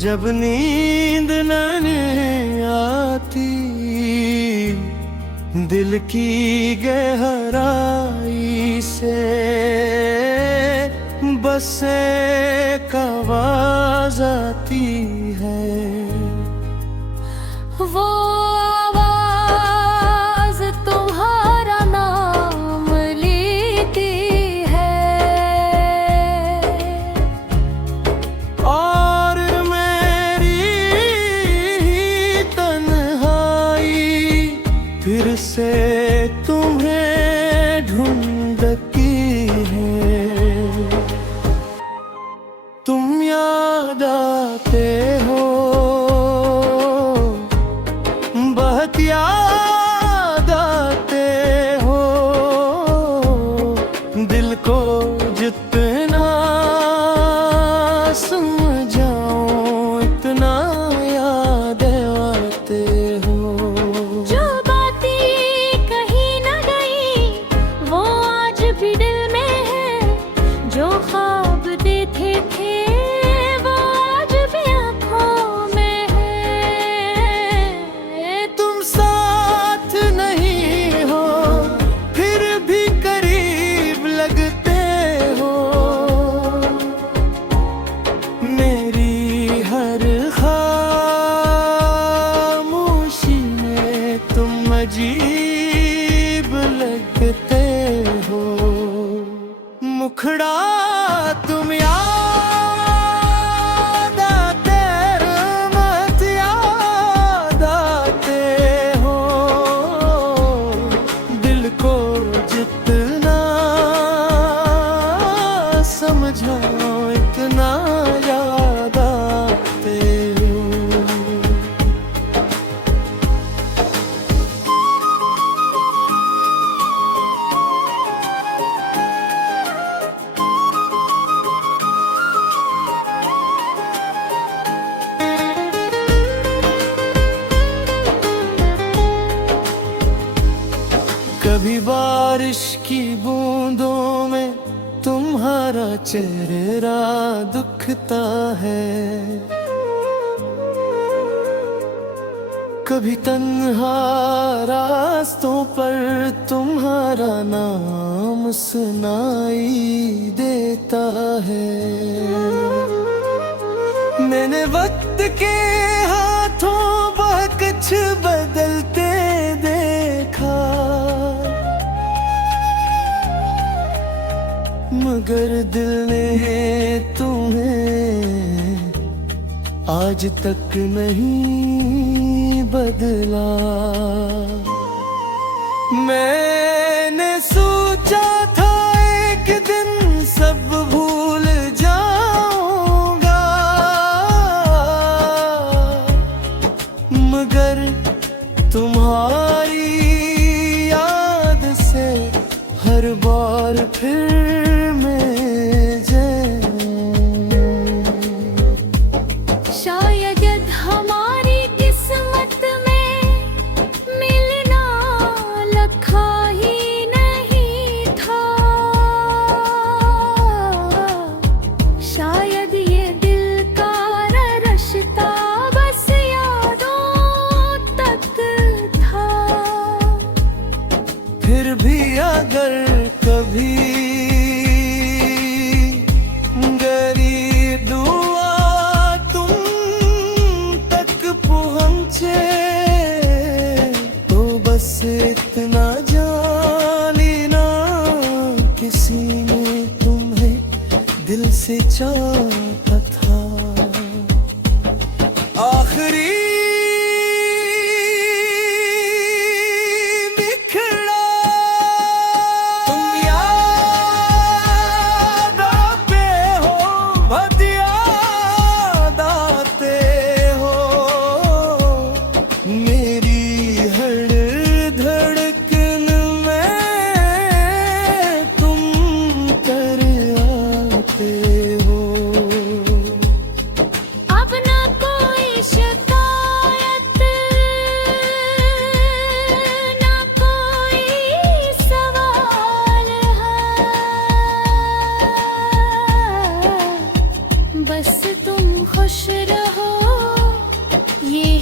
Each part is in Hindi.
जब नींद न आती, दिल की गहराई से बस एक आवाज आती है। वो आवाज तुम्हारा नाम लेती है और मेरी तन्हाई फिर से तुम्हें ढूंढती है। तुम याद आते हो, बहुत याद आते हो, दिल को जितना समझाऊं इतना याद आते हो। जो बातें कहीं न गई वो आज भी दिल में है, जो ख्वाब देखे थे वो आज भी आँखों में है। तुम साथ नहीं हो फिर भी करीब लगते हो, मेरी हर खामोशी में तुम अजीब लगते हो। मुखड़ा तुम याद आते, मत याद आते हो, दिल को जितना समझाओ इतना याद आते हो। कभी बारिश की बूंदों में तुम्हारा चेहरा दुखता है, कभी तन्हा रास्तों पर तुम्हारा नाम सुनाई देता है। मैंने वक्त के हाथों बहुत कुछ बदलते देखा, मगर दिल ने तुम्हें आज तक नहीं बदला। मैंने सोचा था एक दिन सब भूल जाऊंगा, मगर तुम्हारी याद से हर बार फिर मैं शायद हमारी किस्मत में मिलना लिखा ही नहीं था, शायद ये दिल का रिश्ता बस यादों तक था। फिर भी अगर कभी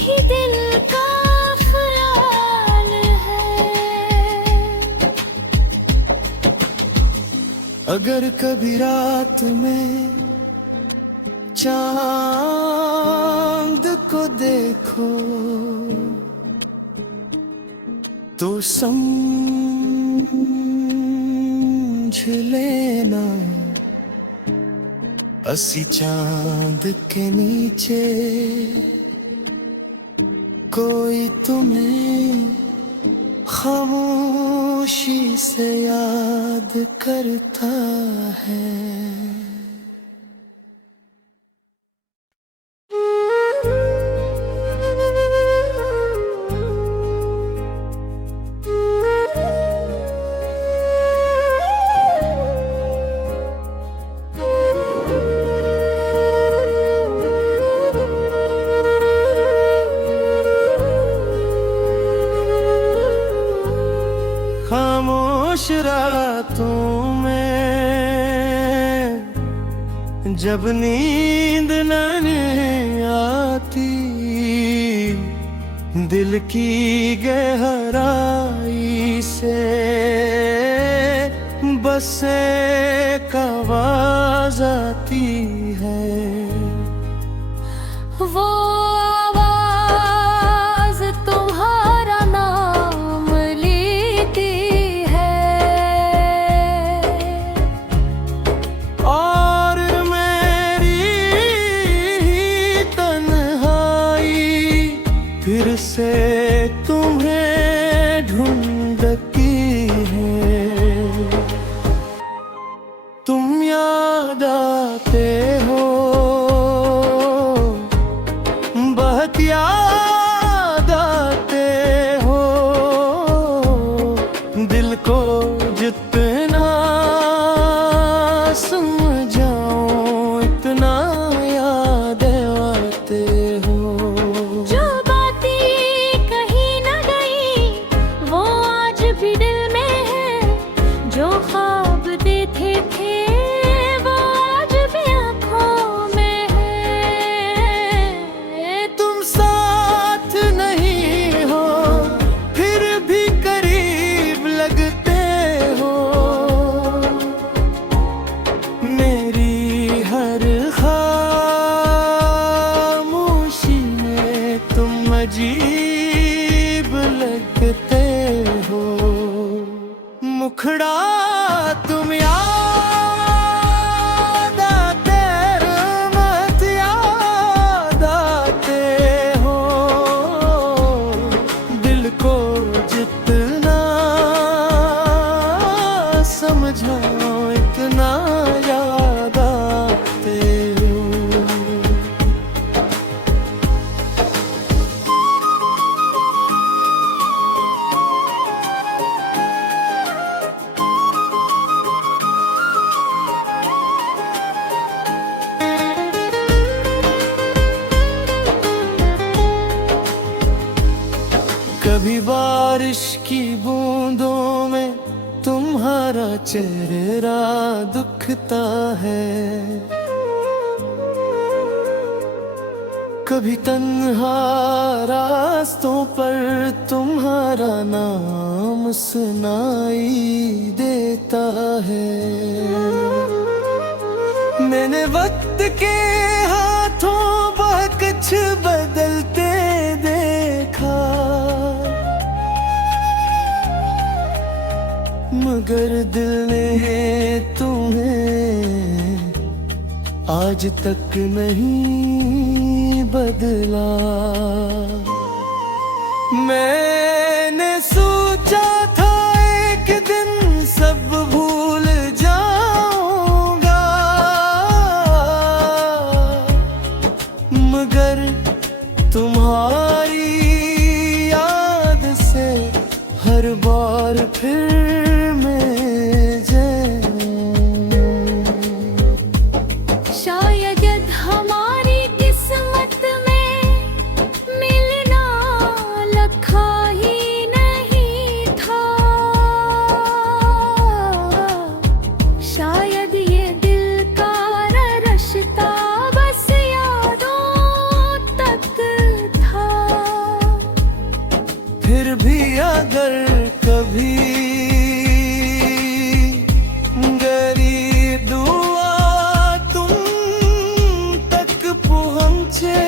ही दिल का ख्याल है। अगर कभी रात में चांद को देखो तो समझ लेना असी चांद के नीचे कोई तुम्हें खामोशी से याद करता है। खामोश रातों में जब नींद नहीं आती, दिल की गहराई से बस एक आवाज आती है। वो आवाज तुम्हारा नाम लेती है और मेरी तन्हाई फिर से तुम्हें ढूंढती है। तुम याद आते हो, बहुत याद आते हो, दिल को जितना समझाऊं इतना याद आते हो। जो बातें कहीं न गई वो आज भी दिल में है, जो ख्वाब देखे थे वो आज भी आँखों में है। तुम साथ नहीं हो फिर भी करीब लगते हो, मेरी हर खामोशी में तुम अजीब लगते हो। मुखड़ा तुम याद आते, मत याद आते हो, दिल को जितना समझाओ इतना याद आते हो। कभी बारिश की बूंदों में तुम्हारा चेहरा दुखता है, कभी तन्हा रास्तों पर तुम्हारा नाम सुनाई देता है। मैंने वक्त के हाथों बहुत कुछ बदलते देखा, मगर दिल ने तुम्हें आज तक नहीं बदला। मैंने सोचा था एक दिन सब भूल जाऊंगा, मगर तुम्हारी याद से हर बार फिर शायद हमारी किस्मत में मिलना लिखा ही नहीं था, शायद ये दिल का रिश्ता बस यादों तक था। भी अगर कभी गरी दुआ तुम तक पहुँचे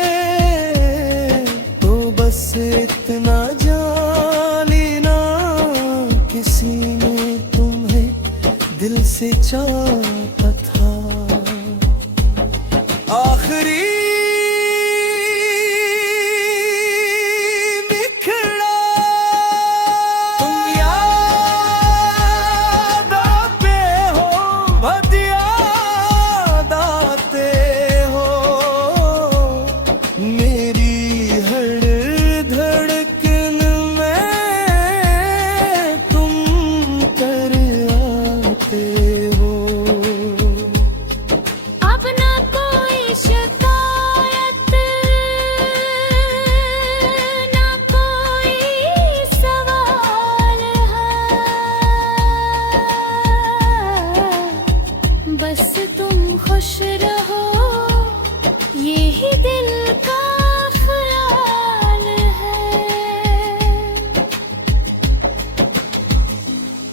तो बस इतना जान लेना किसी ने तुम्हें दिल से चाहा था। आखिरी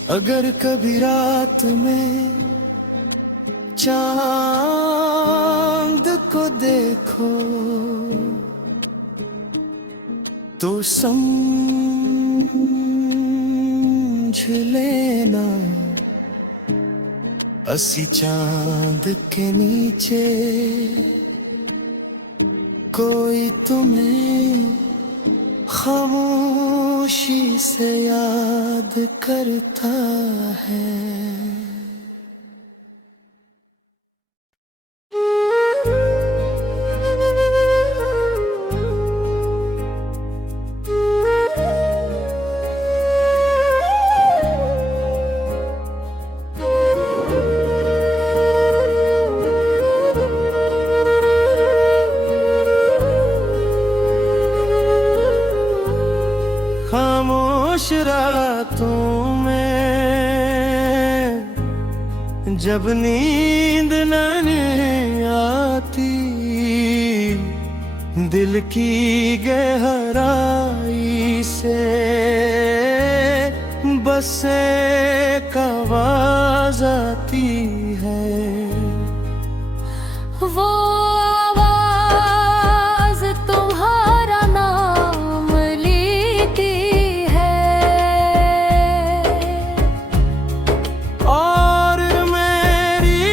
अगर कभी रात में चांद को देखो तो समझ लेना असी चांद के नीचे कोई तुम्हें खामोशी से याद करता है। खामोश रातों में जब नींद नहीं आती दिल की गहराई से बस एक आवाज आती है। वो आवाज तुम्हारा नाम लेती है और मेरी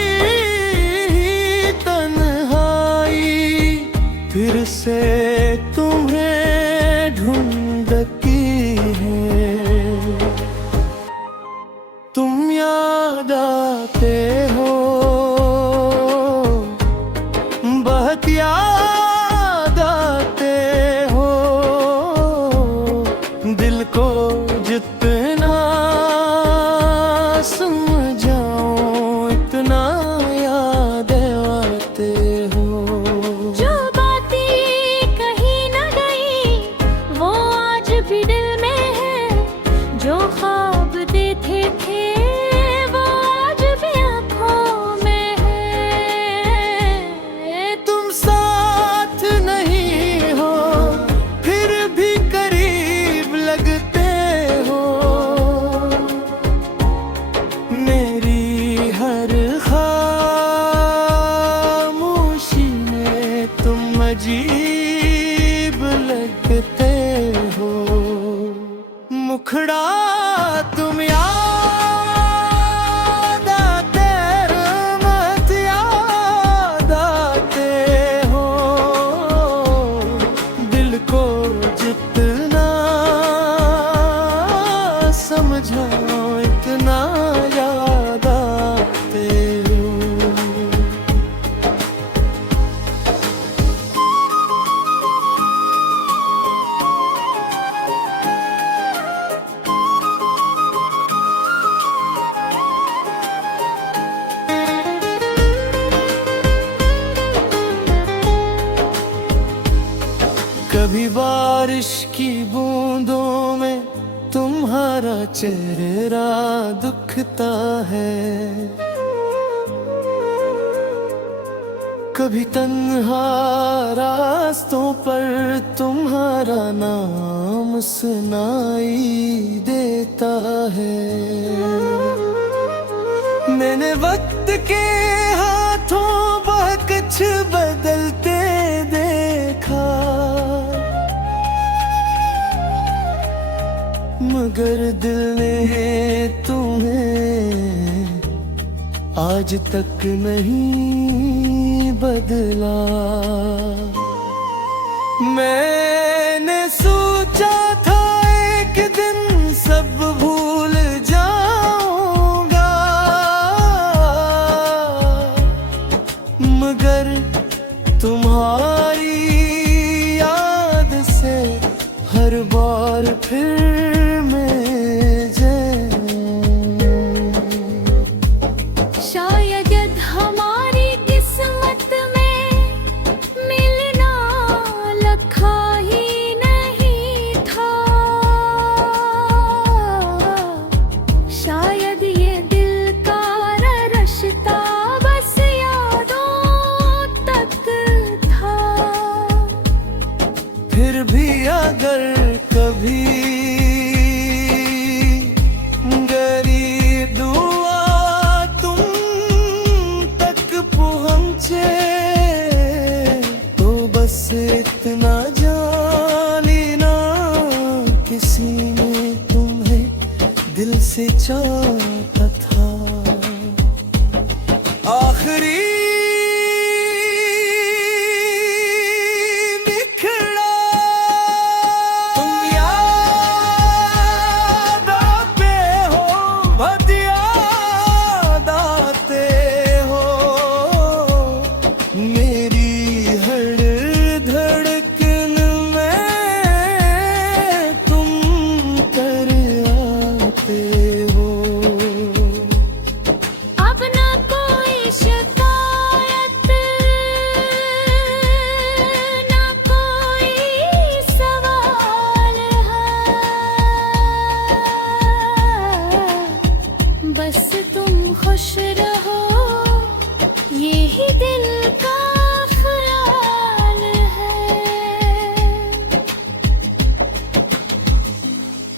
तन्हाई फिर से तुम्हें ढूंढती है। तुम याद आते हो बहुत याद आते हो दिल को जितना समझाऊं इतना याद आते हो। जो बातें कहीं न गई वो आज भी दिल में है जो ख्वाब देखे थे वो आज भी आँखों में है। तुम साथ नहीं हो फिर भी करीब लगते हो मेरी हर खामोशी में तुम अजीब लगते हो। मुखड़ा तुम याद आते मत याद आते हो दिल को जितना समझाओ इतना याद आते हो। कभी बारिश की बूंदों में तुम्हारा चेहरा दिखता है कभी तन्हा रास्तों पर तुम्हारा नाम सुनाई देता है। मैंने वक्त के हाथों बहुत कुछ बदलते देखा, मगर दिल ने तुम्हें आज तक नहीं बदला। मैंने सोचा था एक दिन सब भूल जाऊंगा, मगर तुम्हारी याद से हर बार फिर फिर भी अगर कभी गरीब दुआ तुम तक पहुँचे, तो बस इतना जान लेना किसी ने तुम्हें दिल से चाहा था। आखिरी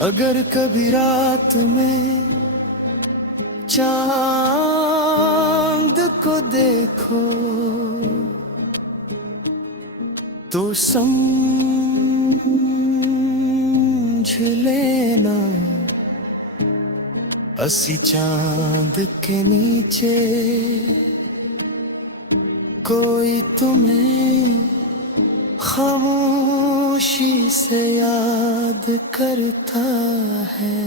अगर कभी रात में चांद को देखो तो समझ लेना असी चांद के नीचे कोई तुम्हें खामोशी से याद करता है।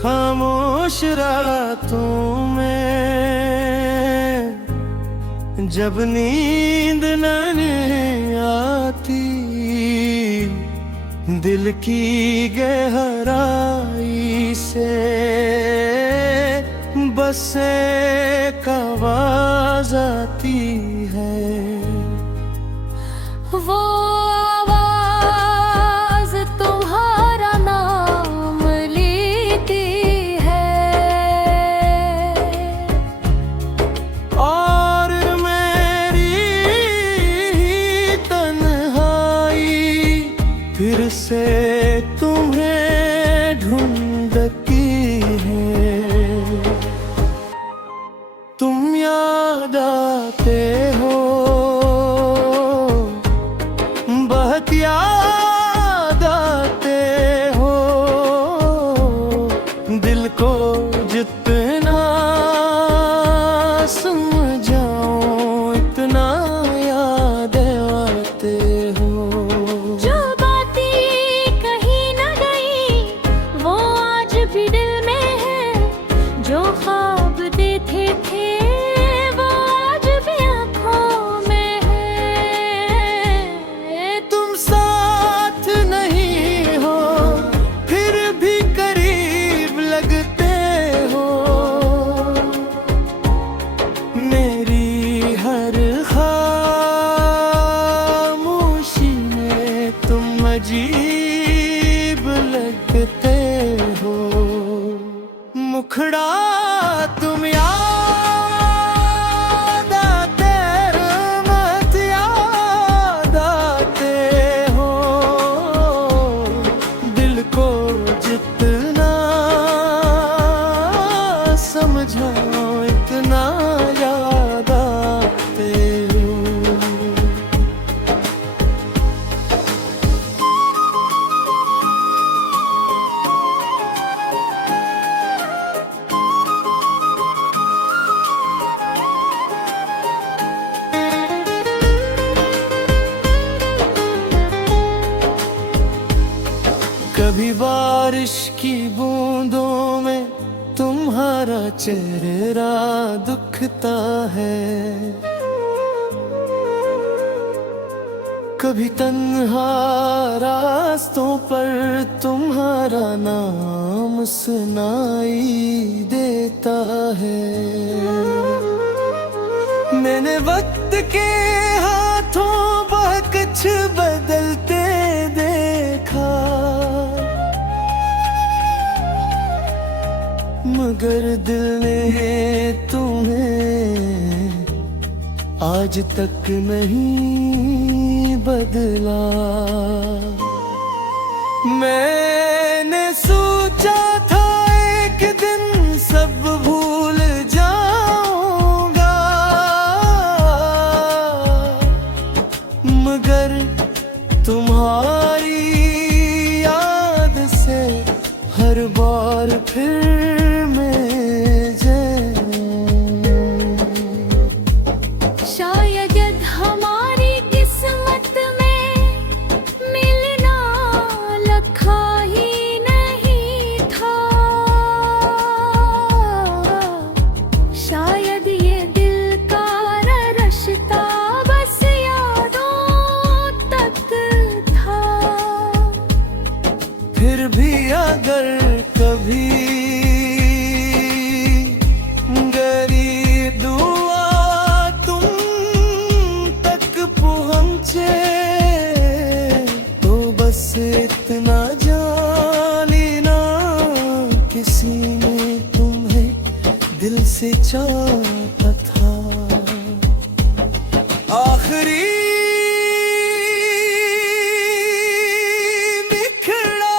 खामोश रातों में जब नींद नहीं आती, दिल की गहराई से बस एक आवाज आती है। वो आवाज तुम्हारा नाम लेती है और मेरी तन्हाई फिर से तुम्हें ढूंढती है। तुम याद आते हो, बहुत याद आते हो, दिल को जितना समझाऊं इतना याद आते हो। जो बातें कहीं न गई वो आज भी दिल में है, जो ख्वाब देखे थे वो आज भी तुम याद आते, मत याद आते हो। दिल को जितना समझाओ इतना याद आते हो। कभी बारिश की बूंदों में तुम्हारा चेहरा दुखता है, कभी तन्हा रास्तों पर तुम्हारा नाम सुनाई देता है। मैंने वक्त के हाथों बहुत कुछ बदलते देखा, मगर दिल ने तुम्हें आज तक नहीं बदला। मैंने सोचा था एक दिन सब भूल जाऊंगा, मगर तुम्हारी याद से हर बार फिर शायद हमारी किस्मत में मिलना लिखा ही नहीं था। शायद ये दिल का रिश्ता बस यादों तक था। फिर भी अगर कभी इतना जान लेना, किसी ने तुम्हें दिल से चाहा था। आखिरी बिखरा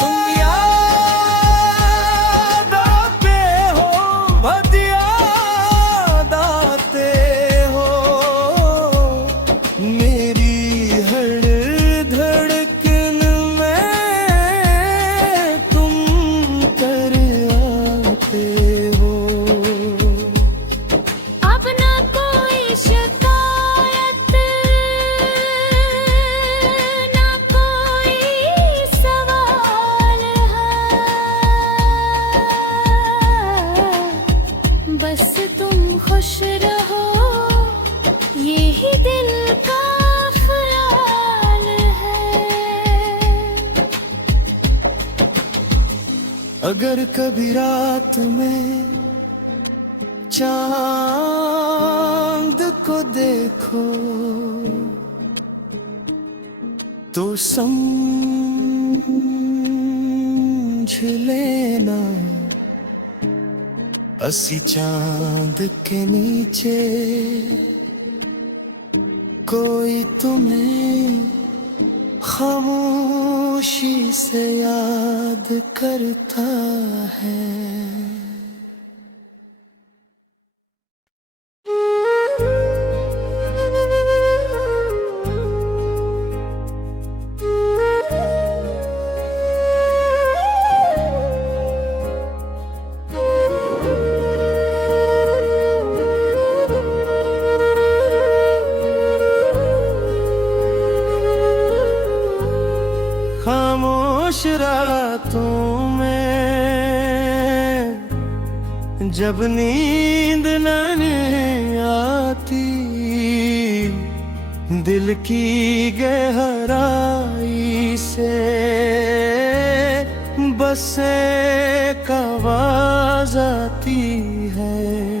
तुम याद आते हो, बहुत याद आते हो। मेरी बस तुम खुश रहो, यही दिल का ख्याल है। अगर कभी रात में चांद को देखो तो समझ लेना, असी चांद के नीचे कोई तुम्हें खामोशी से याद करता है। खामोश रातों में जब नींद नहीं आती, दिल की गहराई से बस एक आवाज आती है।